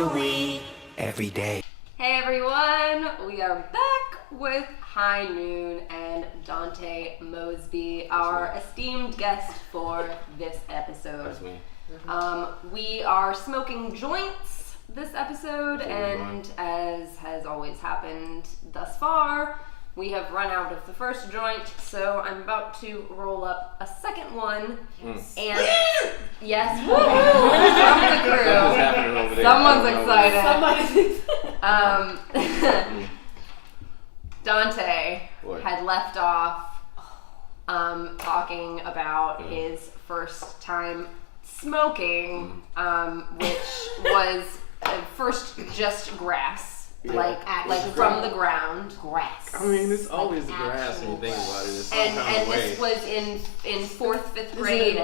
the weed every day. Hey everyone, we are back with High Noon and Dontae Mosbey, our esteemed guest for this episode. That's me. We are smoking joints this episode, and as has always happened thus far, we have run out of the first joint, so I'm about to roll up a second one. And yes, from the crew. Someone's excited. Dontae had left off talking about his first time smoking, which was first just grass. Like from the ground. Grass. I mean, it's always the grass when you think about it. It's some And kind of way. this was in 4th, 5th grade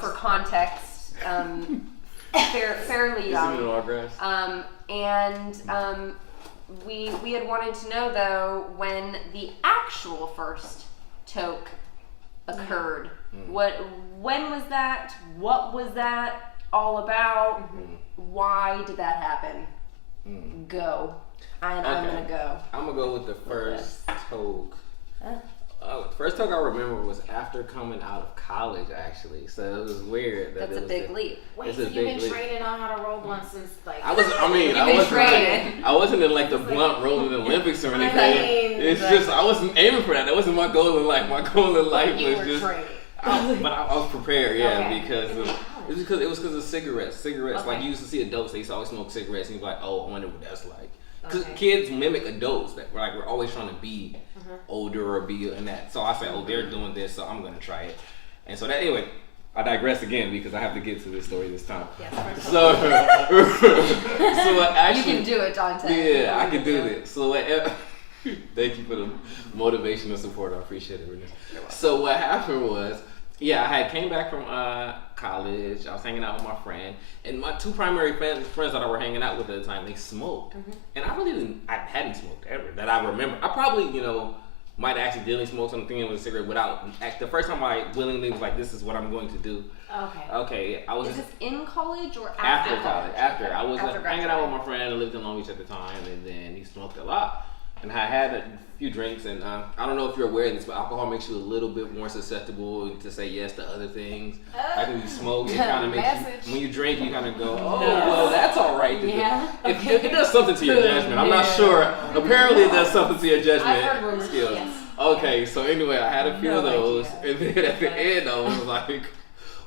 for context. Fairly young. Isn't it all grass? We had wanted to know though when the actual first toke occurred. When was that? What was that all about? Why did that happen? Go. And I'm gonna go. I'm gonna go with the first toke. The first toke I remember was after coming out of college, actually. So it was weird. That's a big leap. Wait, so you've been training on how to roll blunts since like... I wasn't in like the blunt rolling Olympics or anything. It's just, I wasn't aiming for that. That wasn't my goal in life. My goal in life was just... But I was prepared, because... It was because of cigarettes. Like you used to see adults, they used to always smoke cigarettes, and you'd be like, oh, I wonder what that's like. Because kids mimic adults that we're always trying to be older or be in that. So I said, oh, they're doing this, so I'm going to try it. And so that, anyway, I digress again because I have to get to this story this time. Yes, so actually, you can do it, Dontae. Yeah, I can do this. So thank you for the motivation and support. I appreciate it, Renee. So what happened was, I had came back from college. I was hanging out with my friend, and my two primary friends that I were hanging out with at the time, they smoked, and I hadn't smoked ever that I remember. I probably, might accidentally smoke something with a cigarette without. The first time I willingly was like, "This is what I'm going to do." Okay. I was. Is this in college or after college? After I was after hanging out with my friend. I lived in Long Beach at the time, and then he smoked a lot. And I had a few drinks, and I don't know if you're aware of this, but alcohol makes you a little bit more susceptible to say yes to other things. Like when you smoke, it kind of makes you, when you drink, you kind of go, oh, well, that's all right. It does something to your judgment. I'm not sure. Apparently, it does something to your judgment skills. Yes. Okay, so anyway, I had a few of those, and then at the end, I was like,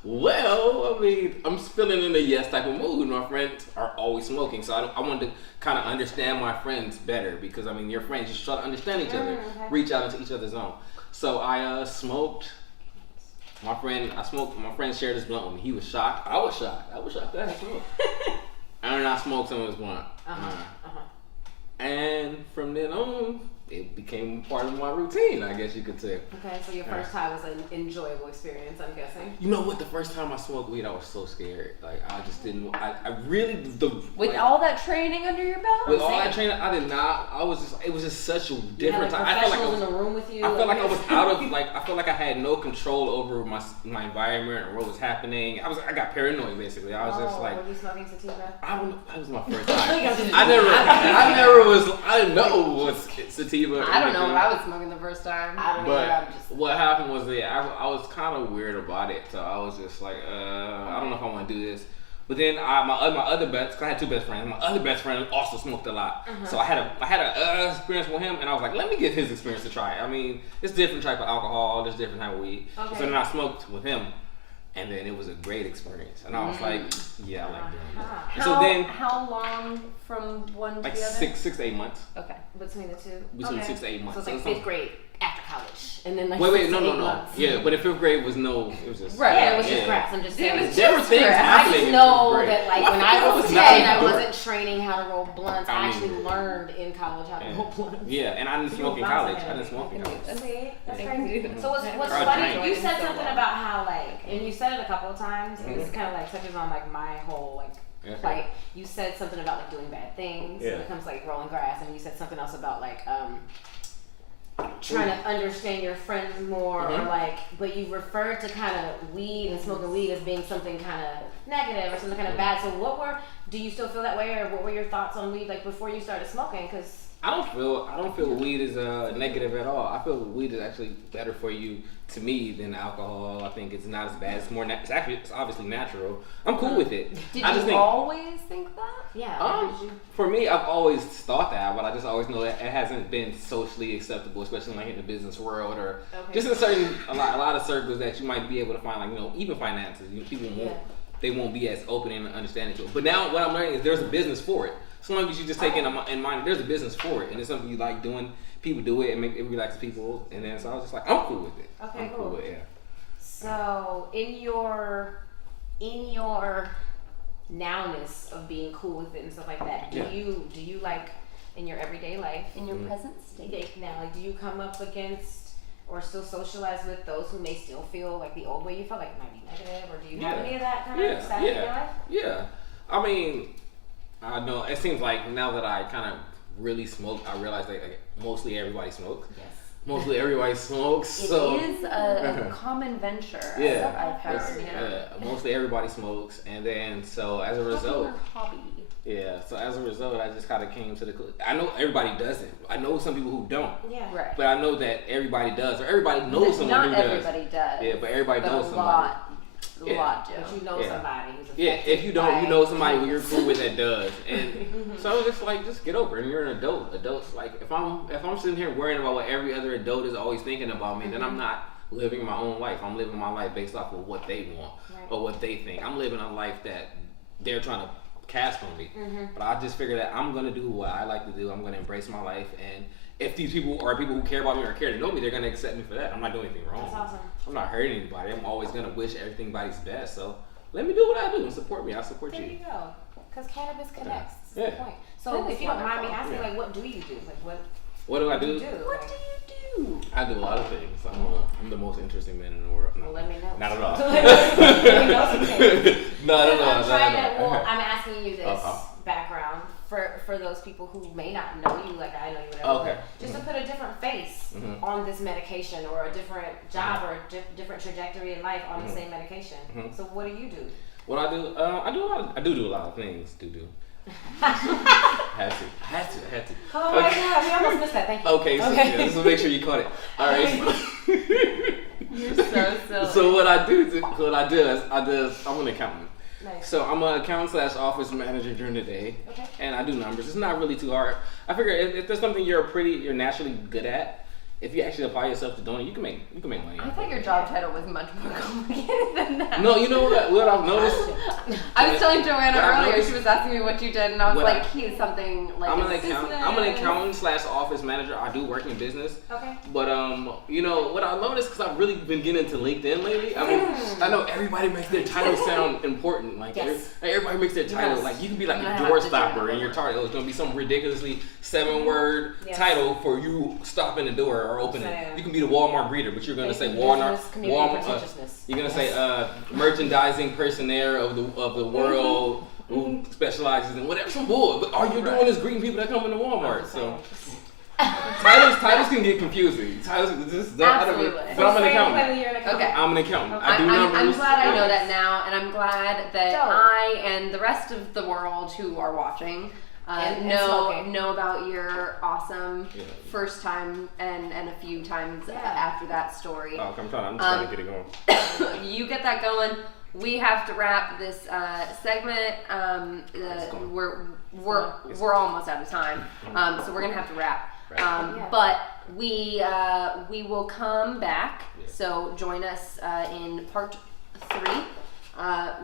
well, I mean, I'm feeling in a yes type of mood. My friends are always smoking, so I wanted to kind of understand my friends better because, I mean, your friends, you should try to understand each other, reach out into each other's zone. So I smoked. My friend shared his blunt with me. He was shocked. I was shocked that I smoked. And I smoked some of his blunt. And from then on, it became part of my routine, I guess you could say. Okay, so your first time was an enjoyable experience, I'm guessing. You know what? The first time I smoked weed, I was so scared. Like, I just didn't. With all that training under your belt? With all that training, I did not. It was just such a different time. I felt like I was in the room with you. I felt like I was out of, I felt like I had no control over my environment or what was happening. I got paranoid, basically. I was just like. Were you smoking sativa? I don't know. That was my first time. I didn't know what sativa. I don't know what I was smoking the first time. What happened was that I was kind of weird about it, so I was just like, I don't know if I want to do this. But then my other best, cause I had two best friends. My other best friend also smoked a lot, so I had a experience with him, and I was like, let me get his experience to try it. I mean, it's different type of alcohol, there's different type of weed. Okay. So then I smoked with him. And then it was a great experience, and I was like, "Yeah, I like doing this." How long from one to the other? 6 to 8 months. Okay, between the two. Between 6 to 8 months. So it's like 5th grade after college, and then like no. Yeah, but in 5th grade was no. It was just it was just grass. I'm just saying. There were things happening. I know that like when I was 10, I wasn't training how to roll blunts. I actually learned in college how to roll blunts. Yeah, and I didn't smoke in college. That's crazy. So what's funny? You said something about how and you said it a couple of times. And this kind of like touches on like my whole like you said something about like doing bad things when it comes to like rolling grass, and you said something else about like trying to understand your friends more, or like, but you referred to kind of weed and smoking weed as being something kind of negative or something kind of bad. So Do you still feel that way, or what were your thoughts on weed like before you started smoking? Because I don't feel weed is negative at all. I feel weed is actually better for you to me than alcohol. I think it's not as bad. It's more. It's obviously natural. I'm cool with it. Did you always think that? Yeah. For me, I've always thought that, but I just always know that it hasn't been socially acceptable, especially like in the business world or just in a lot of circles that you might be able to find, like even finances. People won't be as open and understanding to it. But now what I'm learning is there's a business for it. So long as you just take in mind, there's a business for it, and it's something you like doing. People do it, and it relaxes people, and then so I was just like, I'm cool with it. Okay, I'm cool with it. Yeah. So in your nowness of being cool with it and stuff like that, do you like in your everyday life, in your present state now, like do you come up against or still socialize with those who may still feel like the old way you felt, like it might be negative, or do you have any of that kind of stuff in your life? Yeah. I mean, I know it seems like now that I kind of really smoke, I realize that mostly everybody smokes. Yes. Mostly everybody smokes. It is a common venture. Yeah. I've heard. Mostly everybody smokes, and then so as a result, hobby. Yeah. So as a result, I just kind of came to I know everybody does it. I know some people who don't. Yeah. Right. But I know that everybody does, or everybody knows someone who does. Not everybody does. Yeah, but everybody knows somebody. A lot do. But you know somebody who's if you don't, you know somebody who you're cool with that does. And so it's like, just get over it. And you're an adult. Adults, like, if I'm sitting here worrying about what every other adult is always thinking about me, then I'm not living my own life. I'm living my life based off of what they want or what they think. I'm living a life that they're trying to cast on me. But I just figure that I'm going to do what I like to do. I'm going to embrace my life. And if these people are people who care about me or care to know me, they're going to accept me for that. I'm not doing anything wrong. That's awesome. I'm not hurting anybody. I'm always going to wish everybody's best. So let me do what I do and support me. I support you. There you go. Because cannabis connects. Yeah. That's the point. So if you don't mind me asking, like, what do you do? Like, what do I do? What do you do? I do a lot of things. I'm the most interesting man in the world. No, well, let me know. Not at all. Let me know some things. Not at all. I'm asking you this background for those people who may not know you, like I know you, whatever. Okay. Just to put a different face on this medication, or a different job, or a different trajectory in life on the same medication. So what do you do? What I do? I do a lot of things. Had to. Oh my God, we almost missed that. Thank you. Okay, so just to make sure you caught it. All right. You're so silly. So what I do is I'm an accountant. Nice. So I'm an accountant / office manager during the day, and I do numbers. It's not really too hard. I figure if there's something you're naturally good at, if you actually apply yourself to doing it, you can make money. I thought your job title was much more complicated than that. No, you know what I've noticed? I was telling Joanna earlier, she was asking me what you did, and I was like, he's something like I'm an accountant / office manager. I do work in business. Okay. But you know what I noticed, because I've really been getting into LinkedIn lately. I mean, I know everybody makes their title sound important. Like everybody makes their title. Like you can be like a door stopper, and your title is gonna be some ridiculously 7-word title for you stopping the door or opening. You can be the Walmart greeter, but you're gonna say Walmart. You're gonna say merchandising personnel of the world who specializes in whatever, some bull. But all you're doing is greeting people that come into Walmart. So titles can get confusing. Absolutely. But I'm an accountant. Okay. I'm an accountant. I do numbers. I'm glad I know that now, and I'm glad that I and the rest of the world who are watching know about your awesome first time and a few times after that story. Oh, I'm trying to get it going. You get that going. We have to wrap this segment. We're almost out of time, so we're gonna have to wrap. But we will come back. So join us in part 3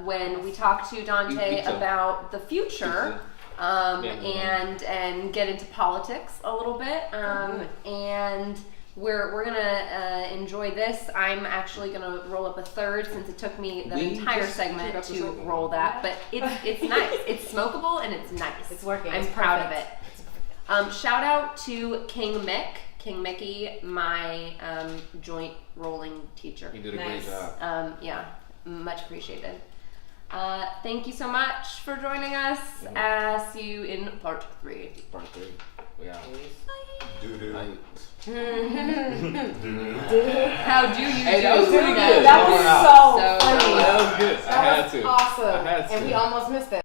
when we talk to Dontae about the future. And get into politics a little bit, and we're gonna enjoy this. I'm actually gonna roll up a third, since it took me the entire segment to roll that, but it's nice. It's smokable and it's nice. It's working. I'm proud of it. Shout out to King Mickey, my joint rolling teacher. You did a great job. Much appreciated. Thank you so much for joining us. See you in part 3. Part 3. We out. How do you do? That was pretty good. That was so funny. That was good. I had to. Awesome. I had to. And we almost missed it.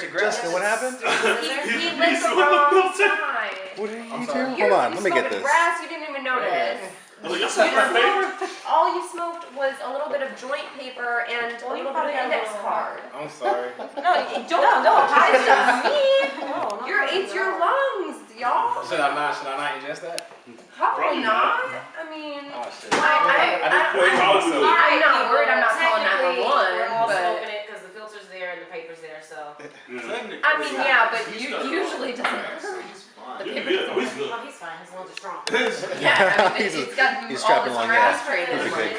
Justin, what happened? He lit the wrong side. What did you do? Hold on, let me get this. Grass, you didn't even notice. All you smoked was a little bit of joint paper and a little bit of index card. I'm sorry. No, don't apologize to me. It's your lungs, y'all. Should I not ingest that? Probably not. I mean, Oh, shit. I'm not worried. I'm not calling Technically, 911. we're all But smoking it because the filter's there and the paper's there, so. I mean, yeah, but usually doesn't. The paper's Oh, he's fine. His lungs are strong. Yeah, I mean, he's got he's all strapping this along, grass yeah. training. He's a good-